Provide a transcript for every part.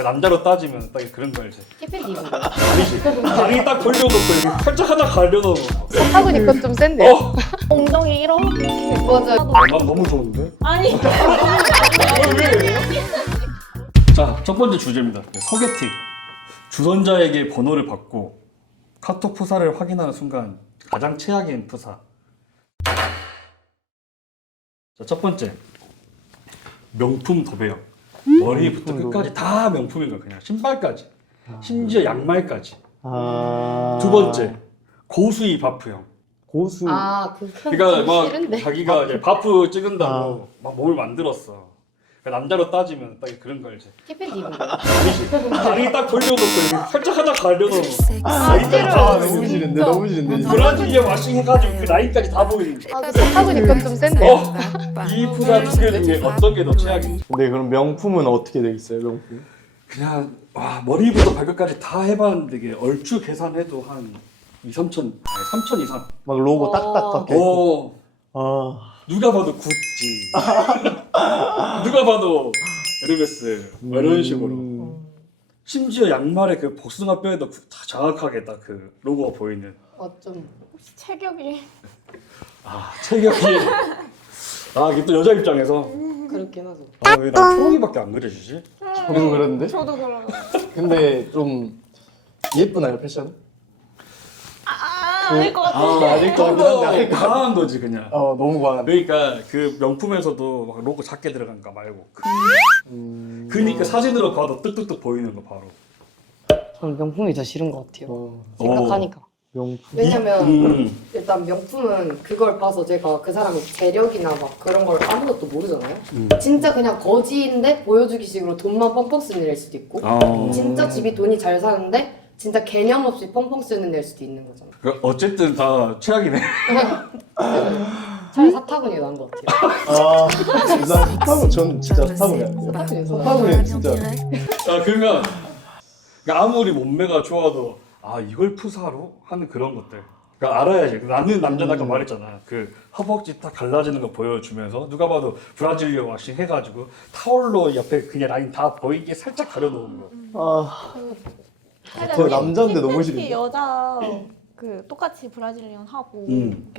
남자로 따지면 딱 그런 거 알지? 키팬 입은 거. 아니지. 다리 딱 벌려놓고 이렇게 팔짝 하나 가려놓은 거. 사타구니 건 좀 센데요? 엉덩이 이렇게. 맞아요. 난 너무 좋은데? 아니. 자, 첫 번째 주제입니다. 소개팅. 주선자에게 번호를 받고 카톡 프사를 확인하는 순간 가장 최악인 프사. 자, 첫 번째. 명품 도배역. 머리부터 끝까지 다 명품인 거야. 그냥 신발까지. 심지어 양말까지. 두 번째. 고수이 바프형. 고수. 그러니까 막 싫은데. 자기가 이제 바프 찍은다고 막 몸을 만들었어. 그러니까 남자로 따지면 딱 그런 거 알지? 키팬 입은 거. 아니지. 다리 딱 벌려놓고 이렇게 팔짝 하나 가려놓은 거. 아, 너무 싫은데, 너무 싫은데. 브라질리아 와싱 해가지고 그 라인까지 다 보이는 거. 그 사타구니 건 좀 센데요? 이 프사 두 개 중에 어떤 게 더 최악인지. 근데 그럼 명품은 어떻게 돼 있어요, 명품? 그냥 와 머리부터 발끝까지 다 해봤는데 이게 얼추 계산해도 한 2, 3천, 아니 3천 이상. 막 로고 딱딱 박혀 있고. 어, 아, 누가 봐도 구찌. 누가 봐도 에르메스. 뭐 이런 식으로. 심지어 양말에 그 복숭아 뼈에도 다 정확하게 딱 그 로고가 보이는. 좀. 혹시 체격이. 체격이. 이게 또 여자 입장에서. 그렇긴 하죠. 왜 난 초롱이밖에 안 그려지지? 저도 그런데? 저도 그러고. 근데 좀 예쁘나요, 패션? 아닐 것 같은데. 아닐 것 같긴 한데, 아닐 것 같 과한 거지 그냥. 너무 과한. 그러니까 그 명품에서도 막 로고 작게 들어간 거 말고 그니까 사진으로 봐도 뚝뚝뚝 보이는 거 바로. 저는 명품이 더 싫은 것 같아요. 생각하니까. 명품. 왜냐면 일단 명품은 그걸 봐서 제가 그 사람의 재력이나 막 그런 걸 아무것도 모르잖아요. 진짜 그냥 거지인데 보여주기 식으로 돈만 펑펑 쓰는 애일 수도 있고 진짜 집이 돈이 잘 사는데 진짜 개념 없이 펑펑 쓰는 애일 수도 있는 거잖아요. 어쨌든 다 최악이네. 차라리 사타구니 나은 것 같아요. 나 사타구, 전 진짜 사타구니 안 돼요. 사타구니는 진짜. 그러면 그러니까 아무리 몸매가 좋아도 이걸 푸사로 하는 그런 것들. 그러니까 알아야지. 나는 남자는 아까 말했잖아. 그 허벅지 딱 갈라지는 거 보여주면서 누가 봐도 브라질리아 와싱 해가지고 타올로 옆에 그냥 라인 다 보이게 살짝 가려놓은 거. 저 남자인데 너무 특히 싫은데. 여자 그 똑같이 브라질리언 하고 음.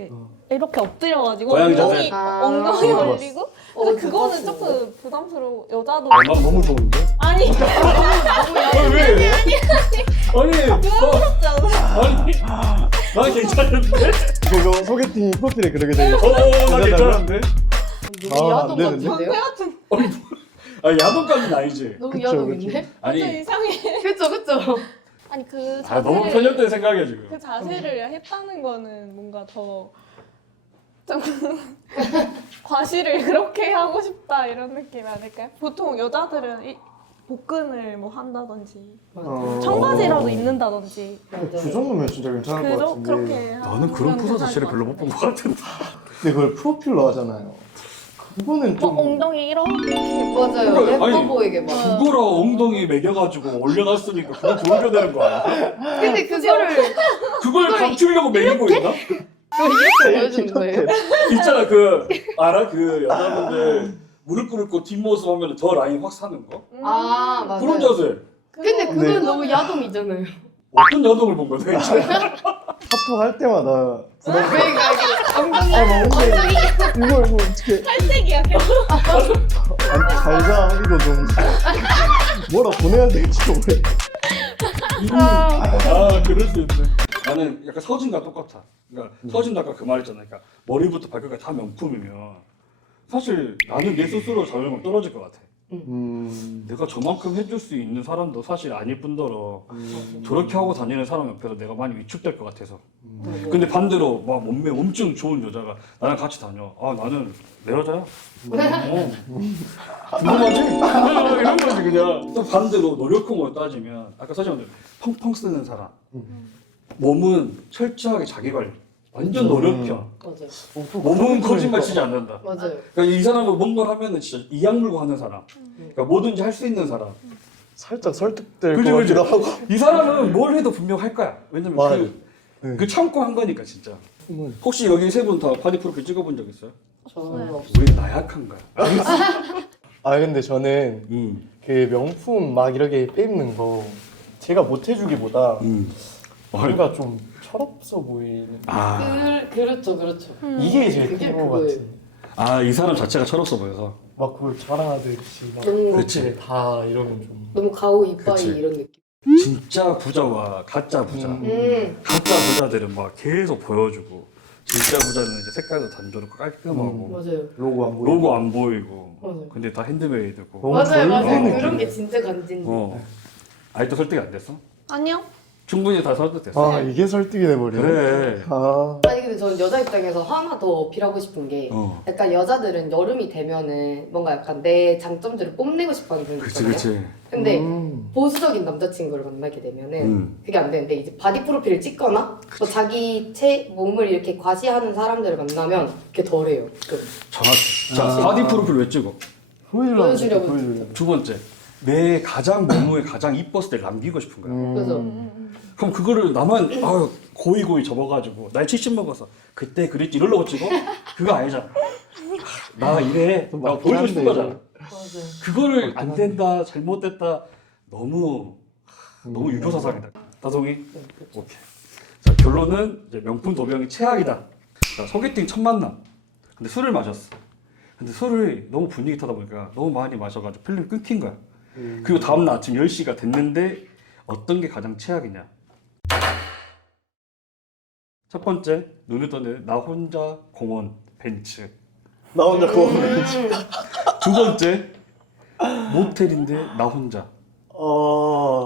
이렇게 엎드려가지고 고양이 자세. 엉덩이 아. 올리고. 근데 그거는 그거 조금 부담스러워. 여자도. 난 너무 좋은데? 아니. 왜? 아니, 부담스럽지 않아? 아니, 난 괜찮은데? 그거 소개팅 프로필에 그렇게 돼 있어. 난 괜찮은데? 너무 야동 안 되는데? 같은데요? 같은. 야동까지는 아니지. 너무 그쵸, 야동인데? 좀 아니, 이상해. 그쵸. 아니 그 자세를. 너무 편협된 생각이야 지금. 그 자세를 했다는 거는 뭔가 더 좀 과시를 그렇게 하고 싶다 이런 느낌이 아닐까요? 보통 여자들은 이 복근을 뭐 한다든지 청바지라도 입는다든지 그 정도면 진짜 괜찮을 것 같은데. 그렇게 나는 그런 포사 자체를 별로 못 본 것 같은데. 근데 그걸 프로필로 하잖아요. 그거는 좀. 엉덩이 이렇게 맞아요. 그러니까, 예뻐 아니, 보이게 막. 그거랑 엉덩이 매겨가지고 올려놨으니까 그거 보여줘야 되는 거 아니야? 근데 그거를 그걸 감추려고 매긴 거 있나? 이렇게 보여주는 거예요. 있잖아 알아? 그 여자분들 무릎 꿇고 뒷모습 하면 저 라인 확 사는 거? 맞아요. 그런 자세. 근데 그건 네. 너무 야동이잖아요. 어떤 여동을 본 거야 도대체? 카톡 할 때마다 부담. 그러니까 이게 엉덩이 이거 어떻게. 탈색이야. 잘자 하기도 좀. 뭐라 보내야 될지도 모르겠어. 그럴 수 있네. 나는 약간 서진과 똑같아. 그러니까 서진도 아까 그 말했잖아. 그러니까 머리부터 발끝까지 다 명품이면 사실 나는 내 스스로 자존감 떨어질 것 같아. 내가 저만큼 해줄 수 있는 사람도 사실 아닐 뿐더러 저렇게 하고 다니는 사람 옆에서 내가 많이 위축될 것 같아서. 근데 반대로 막 몸매 엄청 좋은 여자가 나랑 같이 다녀. 나는 내 여자야. 궁금하지? 이런 거지 그냥. 또 반대로 노력형으로 따지면 아까 사실 펑펑 쓰는 사람. 몸은 철저하게 자기 관리. 완전 노력형. 맞아요. 몸은 거짓말 치지 않는다. 맞아요. 그러니까 이 사람은 뭔가를 하면은 진짜 이악 물고 하는 사람. 그러니까 뭐든지 할 수 있는 사람. 살짝 설득될 그지, 것 그지. 같기도 하고. 이 사람은 뭘 해도 분명 할 거야. 왜냐면 맞아요. 그 참고 한 거니까 진짜. 혹시 여기 세 분 다 바디 프로필 찍어본 적 있어요? 저는 왜 나약한 거야? 근데 저는 그 명품 막 이렇게 빼입는 거 제가 못 해주기보다 우리가 좀 철없어 보이는 그렇죠, 그렇죠. 이게 제일 그게 큰 거 그거예요. 같은. 이 사람 자체가 철없어 보여서. 막 그걸 자랑하듯이 막 너무 그렇지 다 이러면 좀. 너무 가오 이빠이 그치. 이런 느낌. 진짜 부자와 가짜 부자. 가짜 부자들은 막 계속 보여주고 진짜 부자는 이제 색깔도 단조롭고 깔끔하고 맞아요. 로고 안 보이고. 로고 안 보이고 맞아요. 근데 다 핸드메이드고. 너무 맞아요, 맞아요. 젊은 그런 느낌. 게 진짜 간지인지. 아직도 설득이 안 됐어? 아니요. 충분히 다 설득됐어. 아 이게 설득이 돼버려. 그래. 아니 근데 저는 여자 입장에서 하나 더 어필하고 싶은 게 약간 여자들은 여름이 되면은 뭔가 약간 내 장점들을 뽐내고 싶어하는 분들 그치 있잖아요. 그치. 근데 보수적인 남자친구를 만나게 되면은 그게 안 되는데 이제 바디 프로필을 찍거나 또 자기 몸을 이렇게 과시하는 사람들을 만나면 그게 덜해요. 좀. 정확히. 자 바디 프로필 왜 찍어? 보여주려고 보여주려고. 두 번째 내 가장 몸무게 가장 이뻤을 때 남기고 싶은 거야. 그래서 그럼 그거를 나만 고이 접어가지고 나이 70 먹어서 그때 그랬지 이러려고 찍어? 그거 아니잖아. 나 이래. 나 보여주고 싶은 거잖아. 맞아요. 그거를 안 된다 잘못됐다 너무 유교사상이다. 다송이? 오케이. 자 결론은 이제 명품 도병이 최악이다. 자, 소개팅 첫 만남. 근데 술을 마셨어. 근데 술을 너무 분위기 타다 보니까 너무 많이 마셔가지고 필름이 끊긴 거야. 그리고 다음날 아침 10시가 됐는데 어떤 게 가장 최악이냐? 첫 번째 눈을 떠는 나 혼자 공원 벤츠. 나 혼자 그거. 두 번째 모텔인데 나 혼자.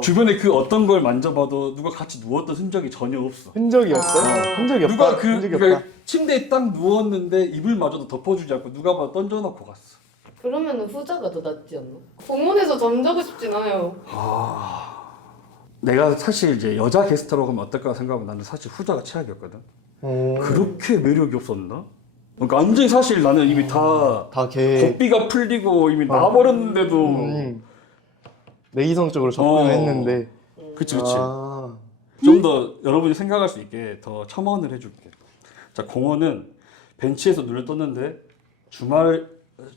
주변에 그 어떤 걸 만져봐도 누가 같이 누웠던 흔적이 전혀 없어. 흔적이 없어요? 흔적이 없다. 누가 흔적이 그러니까 없다. 침대에 딱 누웠는데 이불마저도 덮어주지 않고 누가 봐 던져놓고 갔어. 그러면은 후자가 더 낫지 않나? 공원에서 잠자고 싶진 않아요. 내가 사실 이제 여자 게스트로 가면 어떨까 생각하면 나는 사실 후자가 최악이었거든. 그렇게 매력이 없었나? 그러니까 완전히 사실 나는 이미 다 걔 고삐가 풀리고 이미 나와버렸는데도 내 이성적으로 접근했는데. 그치 그치. 아. 좀 더 여러분이 생각할 수 있게 더 첨언을 해줄게. 자 공원은 벤치에서 눈을 떴는데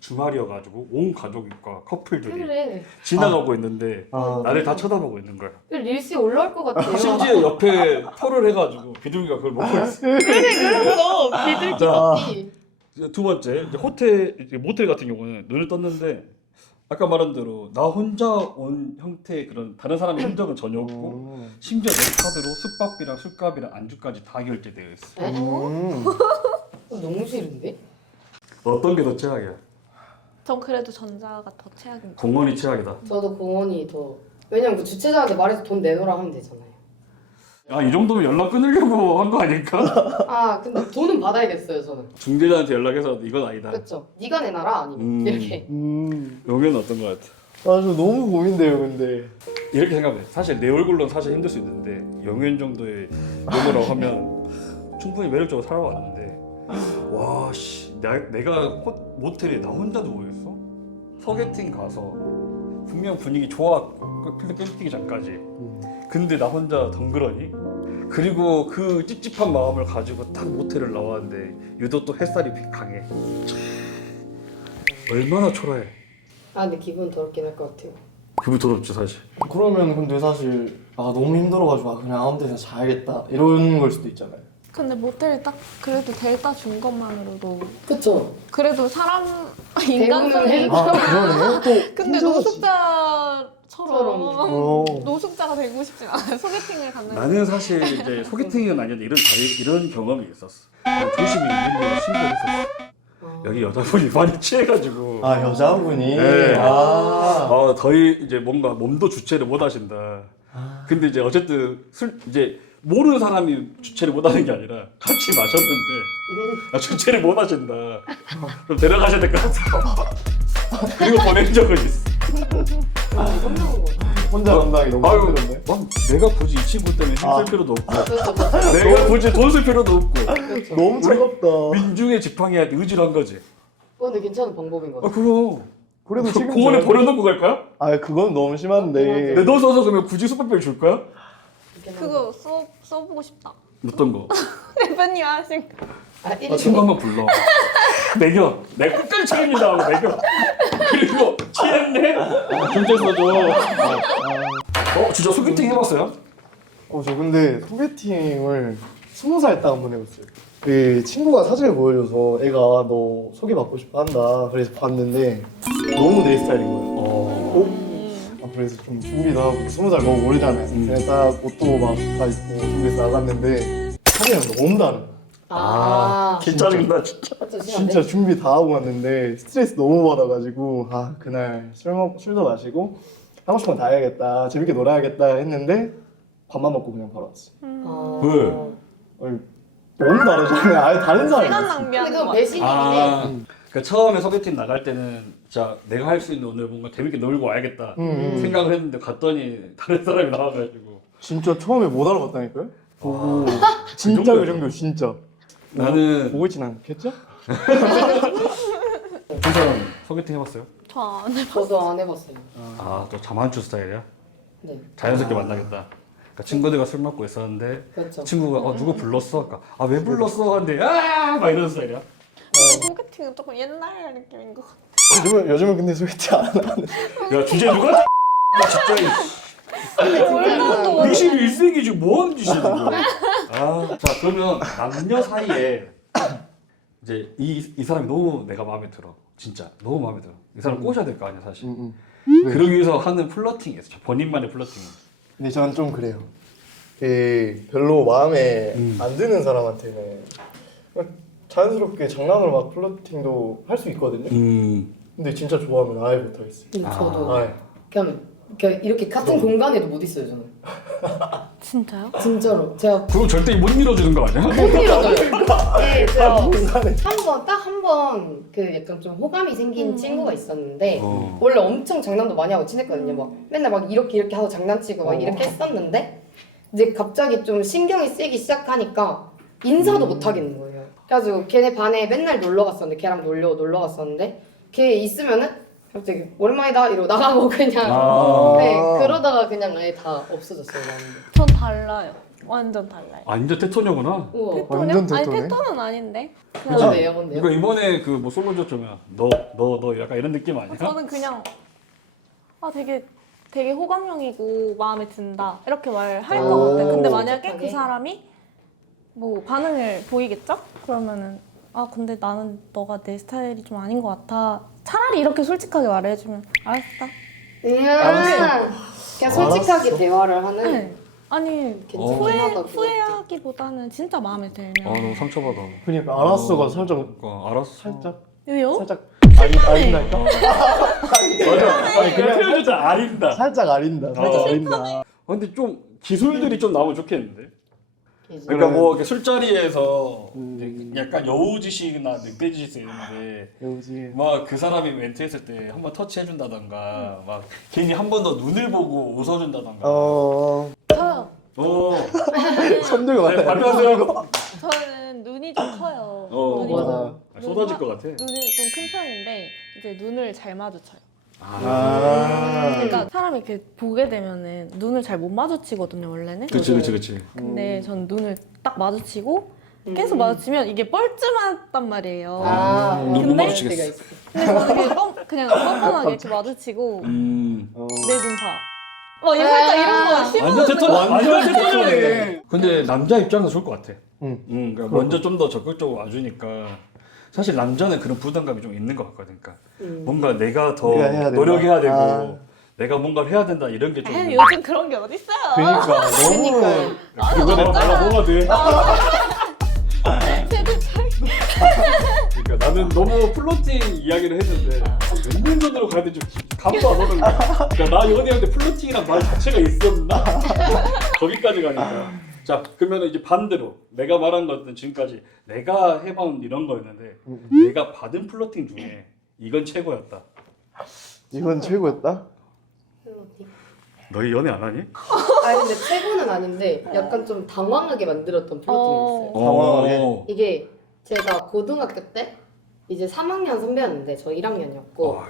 주말이어가지고 온 가족과 커플들이 그래. 지나가고 있는데 나를 다 쳐다보고 있는 거야. 릴스에 올라올 것 같아요. 심지어 옆에 털을 해가지고 비둘기가 그걸 먹고 있어. 그런 거 비둘기 같지. 두 번째 이제 이제 모텔 같은 경우는 눈을 떴는데 아까 말한 대로 나 혼자 온 형태의 그런 다른 사람의 흔적은 전혀 없고 심지어 내 카드로 숙박비랑 술값이랑 안주까지 다 결제되어 있어. 너무 싫은데? 어떤 게 더 최악이야? 전 그래도 전자가 더 최악입니다. 공원이 최악이다. 저도 공원이 더. 왜냐면 그 주최자한테 말해서 돈 내놓으라 하면 되잖아요. 이 정도면 연락 끊으려고 한 거 아닐까? 근데 돈은 받아야겠어요 저는. 중재자한테 연락해서 이건 아니다. 그렇죠. 네가 내놔라 아니면 이렇게. 용현은 어떤 거 같아? 저 너무 고민돼요 근데. 이렇게 생각해. 사실 내 얼굴로는 사실 힘들 수 있는데 영현 정도의 몸으로 하면 충분히 매력적으로 살아왔는데 와씨 내가 모텔에 나 혼자 누워있어? 소개팅 가서 분명 분위기 좋았고 필름 끊기기 전까지 근데 나 혼자 덩그러니? 그리고 그 찝찝한 마음을 가지고 딱 모텔을 나왔는데 유독 또 햇살이 강해. 얼마나 초라해. 근데 기분 더럽긴 할 것 같아요. 기분 더럽지 사실. 그러면 근데 사실 너무 힘들어가지고 그냥 아무 데나 자야겠다 이런 걸 수도 있잖아요. 근데 모텔 딱 그래도 데려다 준 것만으로도 그쵸. 그래도 사람 대우는 인간성이 해. 그러네. 또 근데 노숙자처럼 처럼. 노숙자가 되고 싶진 않아요. 소개팅을 갔는데 나는 사실 이제 소개팅은 아니었는데 이런 경험이 있었어. 조심히 있는 신고했었어. 여기 여자분이 많이 취해가지고. 여자분이. 네. 아. 이제 뭔가 몸도 주체를 못 하신다. 근데 이제 어쨌든 이제 모르는 사람이 주체를 못 하는 게 아니라 같이 마셨는데 주체를 못 하신다. 그럼 데려가셔야 될 것 같아. 그리고 보낸 적은 있어. 혼자 감당이 너무 힘들었네. 내가 굳이 이 친구 때문에 힘쓸 필요도 없고 그렇죠. 내가 굳이 돈 쓸 필요도 없고 너무 차갑다. 민중의 지팡이야 의지란 거지. 근데 괜찮은 방법인 것 같아요. 그럼 그래도 지금 공원에 버려놓고 갈 거야? 그건 너무 심한데. 근데 너 써서 그러면 굳이 숙박비를 줄 거야? 그거 써보고 싶다. 어떤 거? 대표님 하신 거. 아, 1위 친구 한번 불러. 매겨. 내가 끝까지 책임진다 하고 매겨. 그리고 취했네? 경찰 써줘. 진짜 소개팅 해봤어요? 저 근데 소개팅을 20살 때 한 번 해봤어요. 그 친구가 사진을 보여줘서 애가 너 소개받고 싶어 한다. 그래서 봤는데 너무 내 스타일인 거예요. 그래서 좀 준비도 하고 20살 너무 오래잖아요. 그냥 딱 옷도 막 다 입고 준비해서 나갔는데 사진은 너무 다른 거예요. 개 짜증나 진짜. 진짜 준비 다 하고 왔는데 스트레스 너무 받아가지고 그날 술도 마시고 하고 싶은 거 다 해야겠다 재밌게 놀아야겠다 했는데 밥만 먹고 그냥 바로 왔어. 왜? 너무 다르잖아요. 아예 다른 시간 사람이었어. 낭비하는 그건 거. 배신이긴 해. 그러니까 처음에 소개팅 나갈 때는 진짜 내가 할 수 있는 오늘 뭔가 재밌게 놀고 와야겠다 생각을 했는데 갔더니 다른 사람이 나와가지고 진짜 처음에 못 알아봤다니까요. 보고 진짜 그 정도 진짜. 나는 보고 있진 않겠죠? 진짜는 소개팅 해봤어요? 저안 해. 저도 안 해봤어요. 또 자만추 스타일이야? 네. 자연스럽게 만나겠다. 그러니까 친구들과 술 먹고 있었는데 그렇죠. 친구가 누구 불렀어? 그러니까 왜 불렀어? 하는데 막 이런 스타일이야? 소개팅은 조금 옛날 느낌인 것 같아. 요즘은 근데 소개팅 안 하는. 야 주제 누가 진짜 21세기지 뭐하는 짓이야 이거. 자 그러면 남녀 사이에 이제 이 사람이 너무 내가 마음에 들어. 진짜 너무 마음에 들어. 이 사람 꼬셔야 될 거 아니야 사실. 그러기 위해서 하는 플러팅이 있어. 본인만의 플러팅. 근데 저는 좀 그래요. 별로 마음에 안 드는 사람한테는 그냥 자연스럽게 장난으로 막 플러팅도 할 수 있거든요. 근데 진짜 좋아하면 아예 못하겠어요. 저도 아예. 그냥 이렇게 같은 공간에도 못 있어요 저는. 진짜요? 진짜로 제가 그럼 절대 못 밀어주는 거 아니야? 못 밀어줘요. 네, 제가 공간에. 한 번 그 약간 좀 호감이 생긴 친구가 있었는데 원래 엄청 장난도 많이 하고 친했거든요. 막 맨날 막 이렇게 하고 장난치고 막 이렇게 했었는데 이제 갑자기 좀 신경이 쓰이기 시작하니까 인사도 못 하겠는 거예요. 그래가지고 걔네 반에 맨날 놀러 갔었는데 걔랑 놀러 갔었는데 걔 있으면은 갑자기 오랜만이다 이러고 나가고 그냥 네 그러다가 그냥 아예 다 없어졌어요. 나는. 전 달라요. 완전 달라요. 완전 테토녀구나. 우와. 완전 아니 테토네. 테토는 아닌데. 뭔데요, 뭔데요? 그러니까 이번에 그 뭐 솔로 줬잖아. 너 약간 이런 느낌 아니야? 저는 그냥 되게 호감형이고 마음에 든다 이렇게 말할 것 같아요. 근데 만약에 그 사람이 뭐 반응을 보이겠죠? 그러면은 근데 나는 너가 내 스타일이 좀 아닌 것 같아. 차라리 이렇게 솔직하게 말해주면 알았어. 그냥 솔직하게 알았어. 대화를 하는. 네. 아니 괜찮긴 하다, 그것도. 후회하기보다는 진짜 마음에 들면. 너무 상처받아. 그러니까 알았어가 살짝 알았어. 왜요? 살짝 심하네. 아린다니까? 맞아. 아니 그냥 표현조차 아린다. 살짝 아린다. 살짝 아린다. 근데 좀 기술들이 좀 나오면 좋겠는데. 그러니까 뭐 이렇게 술자리에서 약간 여우짓이나 늑대짓이 있는데 여우지. 막 그 사람이 멘트 했을 때 한번 터치해준다던가 막 괜히 한 번 더 눈을 보고 웃어준다던가. 저요. 손들고 네, 왔다. 발표하세요. 저는 눈이 좀 커요. 눈이 맞아. 쏟아질 것 같아. 눈이 좀 큰 편인데 이제 눈을 잘 마주쳐요. 그러니까 사람이 이렇게 보게 되면은 눈을 잘 못 마주치거든요 원래는. 그렇지. 근데 전 눈을 딱 마주치고 계속 마주치면 이게 뻘쭘했단 말이에요. 눈 근데 마주치겠어. 근데 저는 그냥 뻔뻔하게 이렇게 마주치고 내 눈 봐. 막 살짝 이런 거 완전 심어놓는 거. 완전 테토네. 근데 남자 입장에서 좋을 것 같아. 응. 그러니까 먼저 좀 더 적극적으로 와주니까 사실 남자는 그런 부담감이 좀 있는 것 같거든. 그러니까 뭔가 내가 더 내가 해야 된다. 노력해야 되고 내가 뭔가를 해야 된다 이런 게 좀. 에이, 요즘 그런 게 어딨어요. 그러니까 너무 그거는 뭐가 돼? 그러니까 나는 너무 플로팅 이야기를 했는데 몇 년 전으로 가야 되지 감도 안 오는 거야. 그러니까 나 연애하는데 플로팅이란 말 자체가 있었나? 거기까지 가니까. 자 그러면 이제 반대로 내가 말한 것은 지금까지 내가 해본 이런 거였는데 내가 받은 플로팅 중에 이건 최고였다. 이건 최고였다. 너희 연애 안 하니? 아니 근데 최고는 아닌데 약간 좀 당황하게 만들었던 플로팅이었어요. 당황하게? 이게 제가 고등학교 때 이제 3학년 선배였는데 저 1학년이었고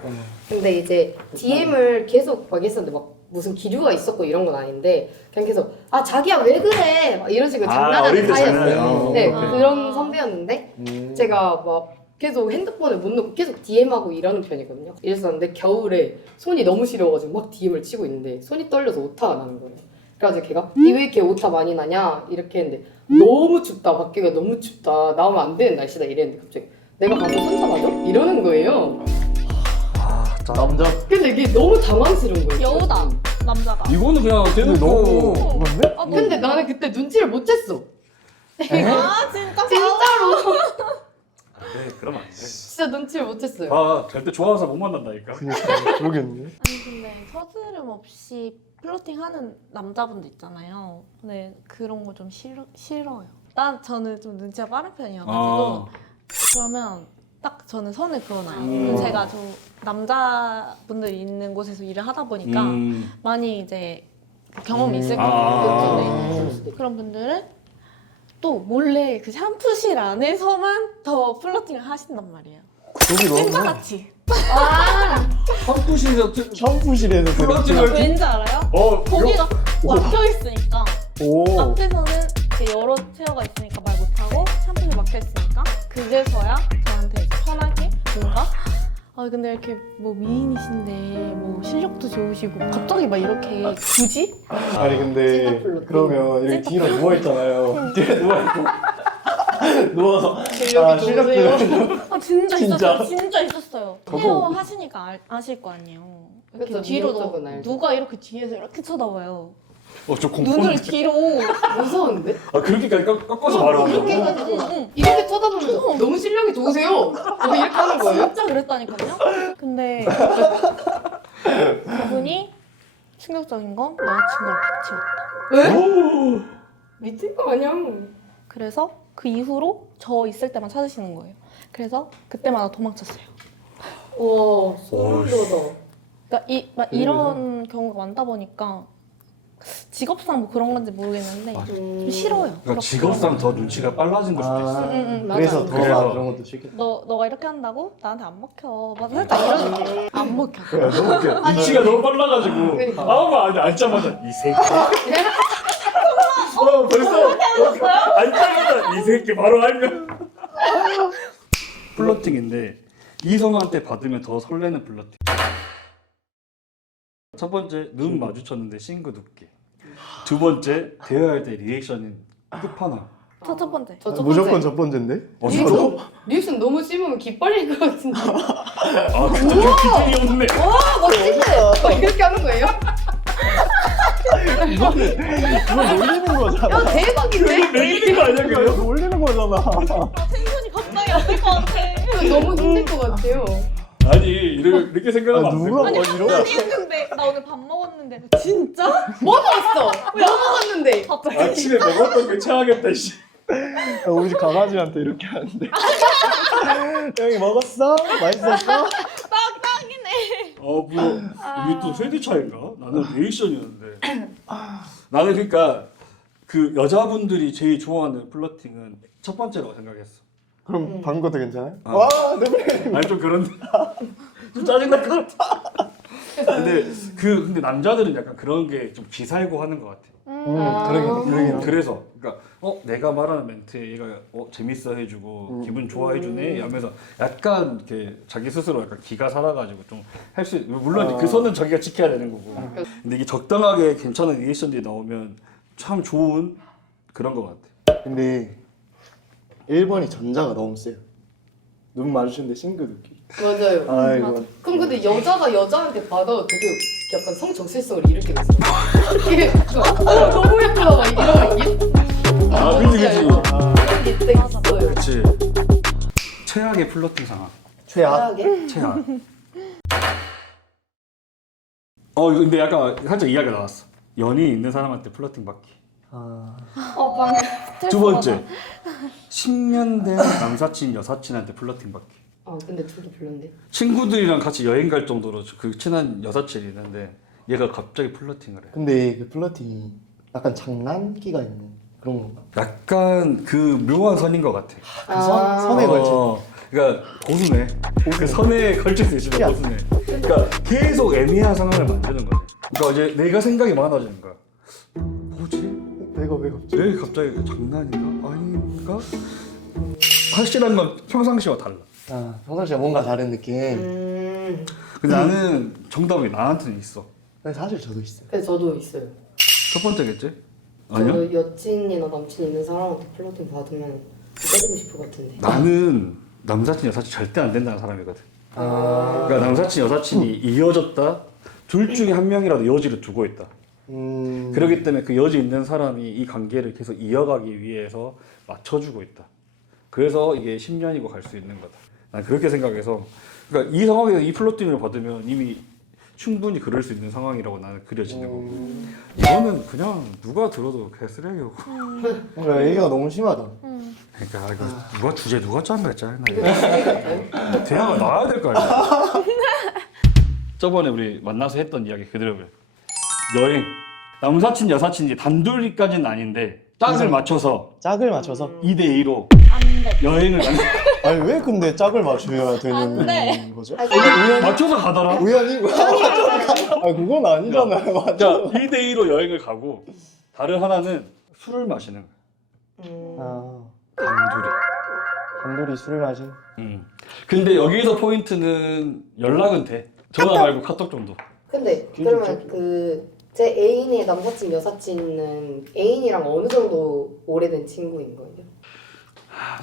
근데 이제 DM을 계속 막 했었는데 막 무슨 기류가 있었고 이런 건 아닌데 그냥 계속 아 자기야 왜 그래 막 이런 식으로 장난하는 어릴 때 사이였어요. 장난해요. 네 아. 그런 선배였는데 제가 막 계속 핸드폰을 못 놓고 계속 DM하고 이러는 편이거든요. 이랬었는데 겨울에 손이 너무 시려가지고 막 DM을 치고 있는데 손이 떨려서 오타가 나는 거예요. 그래가지고 걔가 니 왜 이렇게 오타 많이 나냐 이렇게 했는데 너무 춥다 밖에가 너무 춥다 나오면 안 되는 날씨다 이랬는데 갑자기 내가 가서 손 잡아줘? 이러는 거예요. 남자 근데 이게 너무 당황스러운 거예요. 여우다 남자가. 이거는 그냥 근데 대놓고 너무 그런데? 아, 근데 나는 그때 눈치를 못 챘어. 아 진짜 진짜로 네 그러면 안 돼. 진짜 눈치를 못 챘어요. 아 절대 좋아하는 사람 못 만난다니까. 그러니까 그러겠네. 아니 근데 서스름 없이 플로팅하는 남자분도 있잖아요. 근데 그런 거 좀 싫어요. 저는 좀 눈치가 빠른 편이어가지고 그러면 딱 저는 선을 그어놔요. 제가 좀 남자분들 있는 곳에서 일을 하다 보니까 많이 이제 경험이 있을 거예요. 네. 그런 분들은 또 몰래 그 샴푸실 안에서만 더 플러팅을 하신단 말이에요. 저기 너무 찐따같이. 샴푸실에서 샴푸실에서 플러팅을 왠지 알아요? 거기가 막혀 있으니까 오. 앞에서는 이렇게 여러 체어가 있으니까 말 못하고 샴푸실 막혀 있으니까 그제서야 저한테 이제 편하게 뭔가 아 근데 이렇게 뭐 미인이신데 뭐 실력도 좋으시고 갑자기 막 이렇게 굳이? 아니 근데 찐따 플러팅. 그러면 이렇게 뒤로 누워 있잖아요. 뒤에 누워 있고 누워서 실력이 좋으세요? 아 진짜 진짜? 있었어요. 진짜 있었어요. 저도- 헤어 하시니까 아실 거 아니에요. 이렇게 그쵸, 뒤로 미역적은 알죠. 누가 이렇게 뒤에서 이렇게 쳐다봐요. 저 눈을 공포인데. 뒤로 무서운데? 아 그렇게까지 꺾어서 말하는 이렇게 거. 해가지고 이렇게 쳐다보면서 너무 실력이 좋으세요? 뭐 이렇게 하는 거예요? 진짜 그랬다니까요. 근데 그분이 충격적인 건 여자친구를 같이 왔다. 미친 거 아니야? 그래서 그 이후로 저 있을 때만 찾으시는 거예요. 그래서 그때마다 도망쳤어요. 와 소름 돋아. 그러니까 이런 경우가 많다 보니까 직업상 뭐 그런 건지 모르겠는데 좀 싫어요. 그러니까 그렇게. 직업상 더 눈치가 빨라진 걸 수도 있어요. 그래서 맞아. 더 그래서- 그런 것도 싫겠다. 너가 이렇게 한다고? 나한테 안 먹혀. 막 살짝 이런 느낌. 안 먹혀. 그래 너무 웃겨. 눈치가 너무 빨라가지고 그러니까. 아무 말 앉자마자 이 새끼. 벌써 앉자마자 이 새끼 바로 알면. 플러팅인데 이성한테 받으면 더 설레는 플러팅. 첫 번째 눈 마주쳤는데 싱긋 웃기. 두 번째 대화할 때 리액션인 끝판왕. 첫 번째. 저 첫 무조건 번째. 첫 번째인데? 리액션, 리액션 너무 심으면 기빨릴 것 같은데. 아 진짜 그 기질이 없네. 와 멋지네. 막 이렇게 하는 거예요? 이거 놀리는 거잖아. 야 대박인데? 내리는 거 아니야 이거 그거? 놀리는 거잖아. 텐션이 갑자기 안 될 것 같아. 이거 너무 힘들 것 같아요. 아니 이렇게 생각하면 안 돼. 누구랑 아니 이런 거. 아니 했는데 나 오늘 밥 먹었는데 진짜? 뭐 먹었어? 뭐 먹었는데? 갑자기 아침에 먹었던 게 체하겠다 씨. 우리 집 강아지한테 이렇게 하는데. 형이 먹었어? 맛있었어? 딱딱이네. 뭐 이게 또 세대 차인가? 나는 리액션이었는데. 나는 그러니까 그 여자분들이 제일 좋아하는 플러팅은 첫 번째라고 생각했어. 그럼 방금 것도 괜찮아요? 아. 와, 내 아니 좀 그런데 좀 짜증날 것 같아. 근데 남자들은 약간 그런 게 좀 기살고 하는 것 같아. 그러긴. 그래서 그러니까 내가 말하는 멘트에 얘가 재밌어 해주고 기분 좋아해주네 하면서 약간 이렇게 자기 스스로 약간 기가 살아가지고 좀 할 수 물론 그 선은 자기가 지켜야 되는 거고. 근데 이게 적당하게 괜찮은 리액션들이 나오면 참 좋은 그런 것 같아. 근데 1번이 전자가 너무 세요. 눈 마주치는데 싱긋 웃기. 맞아요. 아이고. 그럼 근데 여자가 여자한테 받아 되게 약간 성정체성을 일으키고 있어요. 이게 너무 예쁘다 막 이런 느낌? 아 그치. 그런 게 딱 있어요. 그렇지. 최악의 플러팅 상황. 최악. 최악의? 최악. 근데 약간 살짝 이야기가 나왔어. 연인 있는 사람한테 플러팅 받기. 방금 두 번째, 10년 된 남사친 여사친한테 플러팅 받기. 근데 둘이 별론데. 친구들이랑 같이 여행 갈 정도로 그 친한 여사친이 있는데 얘가 갑자기 플러팅을 해. 근데 그 플러팅이 약간 장난기가 있는 그런 건가? 약간 그 묘한 선인 것 같아. 선에 걸쳐. 그러니까 고수네. 그 선에 걸칠 수 있으면 고수네. 그러니까 계속 애매한 상황을 만드는 거지. 그러니까 이제 내가 생각이 많아지는 거야. 뭐지? 내가 왜 갑자기? 왜 갑자기 장난인가? 아닌가? 확실한 건 평상시와 달라. 아, 평상시에 뭔가 다른 느낌. 근데 나는 정답이 나한테는 있어. 근데 사실 저도 있어요. 그래서 저도 있어요. 첫 번째겠지? 아니요? 저도 여친이나 남친 있는 사람한테 플러팅 받으면 때리고 싶을 것 같은데. 나는 남사친 여사친 절대 안 된다는 사람이거든. 아, 그러니까 남사친 여사친이 이어졌다. 둘 중에 한 명이라도 여지를 두고 있다. 그렇기 때문에 그 여지 있는 사람이 이 관계를 계속 이어가기 위해서 맞춰주고 있다. 그래서 이게 10년이고 갈 수 있는 거다. 난 그렇게 생각해서 그러니까 이 상황에서 이 플러팅을 받으면 이미 충분히 그럴 수 있는 상황이라고 나는 그려지는 거고 이거는 그냥 누가 들어도 개쓰레기고 그러니까 얘기가 너무 심하다. 그러니까 이거 누가 주제 누가 짠 거야 짜증나. 대화가 나와야 될 거 아니야. 저번에 우리 만나서 했던 이야기 그대로 여행 남사친 여사친이 단둘이까지는 아닌데 짝을 맞춰서 짝을 맞춰서? 2대2로 안돼. 여행을 아니 왜 근데 짝을 맞춰야 안 되는 돼. 거죠? 맞춰서 가더라. 우연히? 아 그건 아니잖아요. 자, 2대2로 여행을 가고 다른 하나는 술을 마시는 거야. 아, 단둘이. 단둘이 술을 마신. 근데 여기서 포인트는 연락은 돼. 전화 말고 카톡 정도. 근데 그러면 그 제 애인의 남사친 여사친은 애인이랑 어느 정도 오래된 친구인 거예요?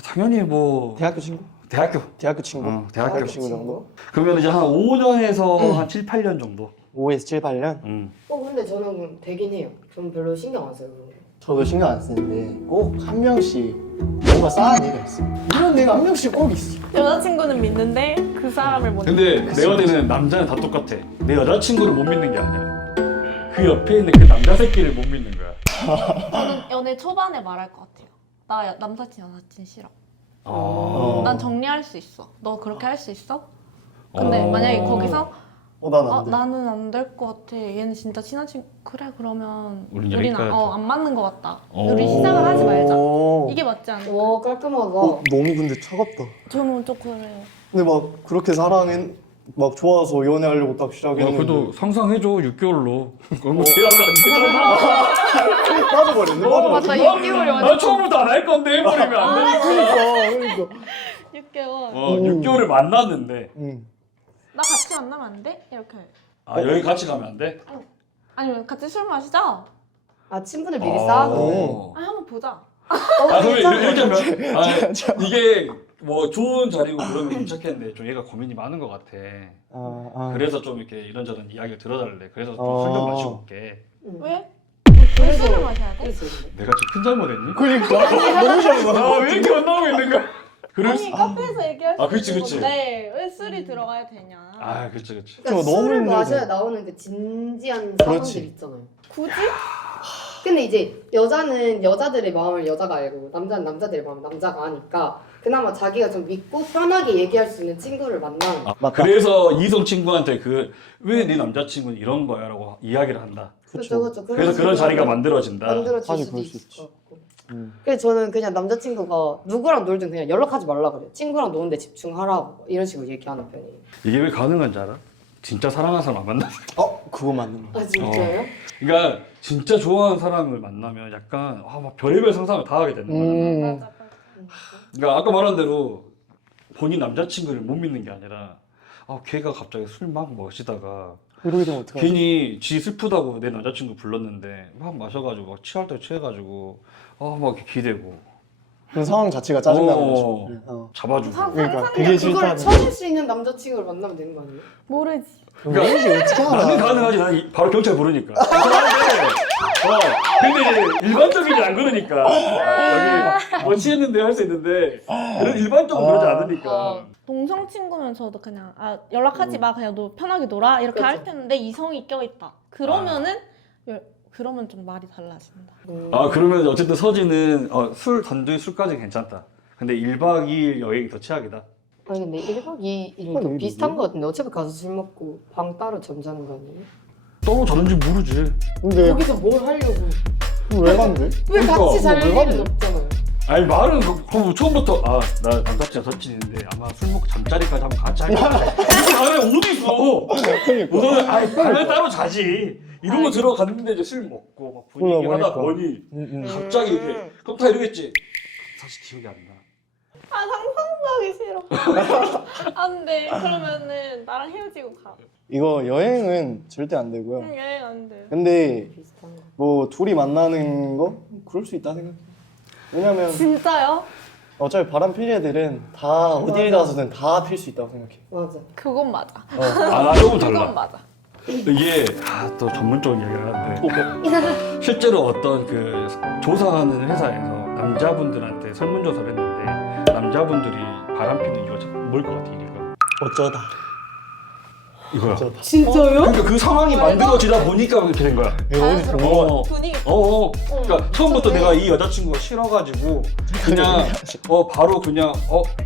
당연히 뭐 대학교 친구? 대학교. 대학교 친구? 대학교 친구 정도? 그러면 이제 한 5년에서 한 7, 8년 정도. 5에서 7, 8년? 근데 저는 되긴 해요. 저는 별로 신경 안 써요. 그런 거. 저도 신경 안 쓰는데 꼭 한 명씩 뭔가 싸한 애가 있어. 이런 애가 한 명씩 꼭 있어. 여자친구는 믿는데 그 사람을 못 근데 내가 보기에는 남자는 다 똑같아. 내 여자친구를 못 믿는 게 아니야. 그 옆에 있는 그 남자 새끼를 못 믿는 거야. 저는 연애 초반에 말할 것 같아요. 나 남사친 여사친 싫어. 난 정리할 수 있어. 너 그렇게 할 수 있어? 근데 만약에 거기서 난 안 돼. 나는 안 될 것 같아. 얘는 진짜 친한 친구. 그래 그러면 우린 우리는 여기까지. 안 맞는 것 같다. 우리 시작을 하지 말자. 이게 맞지 않을까? 와 깔끔하다. 너무 근데 차갑다. 저는 좀 그래요. 근데 막 그렇게 막 좋아서 연애하려고 딱 시작했는데 그래도 상상해줘 6개월로. 그건 뭐 계약이 안 되잖아. 빠져버렸네. 맞다. 6개월이 나 처음부터 안 할 건데 해버리면 안 되니까. 그러니까. 6개월. 6개월을 만났는데. 나 같이 만나면 안 돼? 이렇게. 아 여기 같이 가면 안 돼? 아니면 같이 술 마시자. 아 친분을 미리 쌓고. 어. 한번 보자. 그럼 이렇게 하면 이게 뭐 좋은 자리고 그러면 괜찮겠는데 좀 얘가 고민이 많은 것 같아. 그래서 좀 이렇게 이런저런 이야기를 들어달래. 그래서 좀 술 좀 마시고 올게. 왜? 왜 술을 마셔야 돼? 내가 지금 큰 잘못했니? 그러니까 너무 잘못. 왜 이렇게 안 나오고 있는 거야? 아니 카페에서 얘기할 수 그치, 있는 그치. 건데 왜 술이 들어가야 되냐? 그치. 그러니까 너무 술을 힘들죠. 마셔야 나오는 그 진지한 그렇지. 상황들 있잖아요. 굳이? 근데 이제 여자는 여자들의 마음을 여자가 알고 남자는 남자들의 마음을 남자가 아니까 그나마 자기가 좀 믿고 편하게 얘기할 수 있는 친구를 만나는 거야. 맞다. 그래서 이성 친구한테 왜 네 남자친구는 이런 거야라고 이야기를 한다. 그렇죠. 그래서 그런 자리가 만들어진다. 만들어질 사실 수도 그럴 수 있을 있지. 것 같고. 그래서 저는 그냥 남자친구가 누구랑 놀든 그냥 연락하지 말라 그래요. 친구랑 노는데 집중하라고 이런 식으로 얘기하는 편이에요. 이게 왜 가능한지 알아? 진짜 사랑하는 사람 안 만나. 그거 맞는 거. 아 진짜요? 그러니까 진짜 좋아하는 사람을 만나면 약간 막 별의별 상상을 다 하게 되는 거야. 맞아. 그러니까 아까 말한 대로 본인 남자친구를 못 믿는 게 아니라 걔가 갑자기 술 막 마시다가 이러게 되면 어떡하지? 괜히 지 슬프다고 내 남자친구 불렀는데 막 마셔가지고 막 취할 때 취해가지고 막 이렇게 기대고 그 상황 자체가 짜증나는 어. 거죠. 잡아주고. 그러니까 그게 그걸 싫다는 쳐줄 수 있는 남자친구를 만나면 되는 거 아니에요? 모르지. 그러니까 어떻게 알아? 나는 가능하지. 나는 바로 경찰 부르니까. 근데 이제 일반적이지 안 그러니까. 여기 뭐 취했는데 할 수 있는데 그런 일반적으로 그러지 않으니까. 동성 친구면 저도 그냥 연락하지 마 그냥 너 편하게 놀아 이렇게 할 그렇죠. 텐데 이성이 껴있다. 그러면은 그러면 좀 말이 달라진다. 그러면 어쨌든 서진은 단둘이 술까지 괜찮다. 근데 1박 2일 여행이 더 최악이다. 아니 근데 1박 2일도 비슷한 거 같은데 어차피 가서 술 먹고 방 따로 잠자는 거 아니에요? 떠로 자는지 모르지. 근데 거기서 뭘 하려고 왜 간대? 왜 그러니까, 같이 잘 왜 일은 가는데? 없잖아요. 아니 말은 그럼 처음부터 나 남사친 여사친인데 아마 술 먹고 잠자리까지 한번 같이 할까. 이렇게 가면 어디 있어? 너는 방을 따로 자지. 이런 거 들어갔는데 이제 술 먹고 막 분위기 몰라, 하다 보니까. 보니 응. 갑자기 이렇게 그럼 다 이러겠지. 사실 기억이 안 나. 아 상상하기 싫어. 안 돼. 그러면은 나랑 헤어지고 가. 이거 여행은 절대 안 되고요. 그냥 여행 안 돼. 근데 비슷한 거. 뭐 둘이 만나는 거 그럴 수 있다 생각해. 왜냐면 진짜요? 어차피 바람 필 애들은 다 어딜 가서든 다 필 수 있다고 생각해. 맞아. 그건 맞아. 아 조금 그건 달라. 맞아. 이게 또 전문적인 얘기를 하는데 실제로 어떤 그 조사하는 회사에서 남자분들한테 설문조사를 했는데 남자분들이 바람피는 이유가 뭘 것 같아? 이유가 어쩌다. 이거야. 어쩌다. 진짜요? 그러니까 그 상황이 만들어지다 보니까 그렇게 된 거야. 이거 어디 본 거야? 분위기. 그러니까 처음부터 내가 이 여자친구가 싫어가지고 그냥 바로 그냥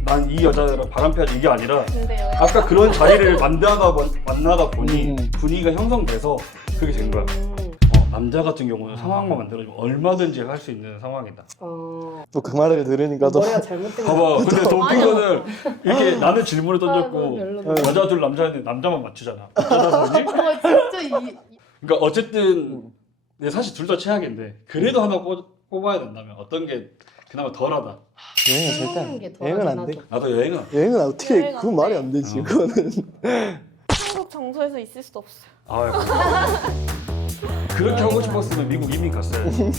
난 이 여자랑 바람피하지 이게 아니라 근데 여행. 아까 그런 자리를 만나다 보니 분위기가 형성돼서 그렇게 된 거야. 남자 같은 경우는 상황만 만들어주면 얼마든지 할 수 있는 상황이다. 어. 또 그 말을 들으니까 또 머리가 잘못된 거. 봐봐, 근데 더 웃긴 거는 이렇게 나는 질문을 던졌고 별로. 여자 둘 남자인데 남자만 맞추잖아. 어쩌다 보니? 진짜 이. 그러니까 어쨌든 근데 사실 둘 다 최악인데 그래도 하나 뽑아야 된다면 어떤 게 그나마 덜하다. 여행은 절대 안 돼. 여행은 안 돼. 나도 여행은 안 돼. 여행은 어떻게 여행 안 그건 말이 안 되지. 어. 그거는 한국 정서에서 있을 수도 없어요. 아이고. 그렇게 하고 싶었으면 미국 이민 갔어야지.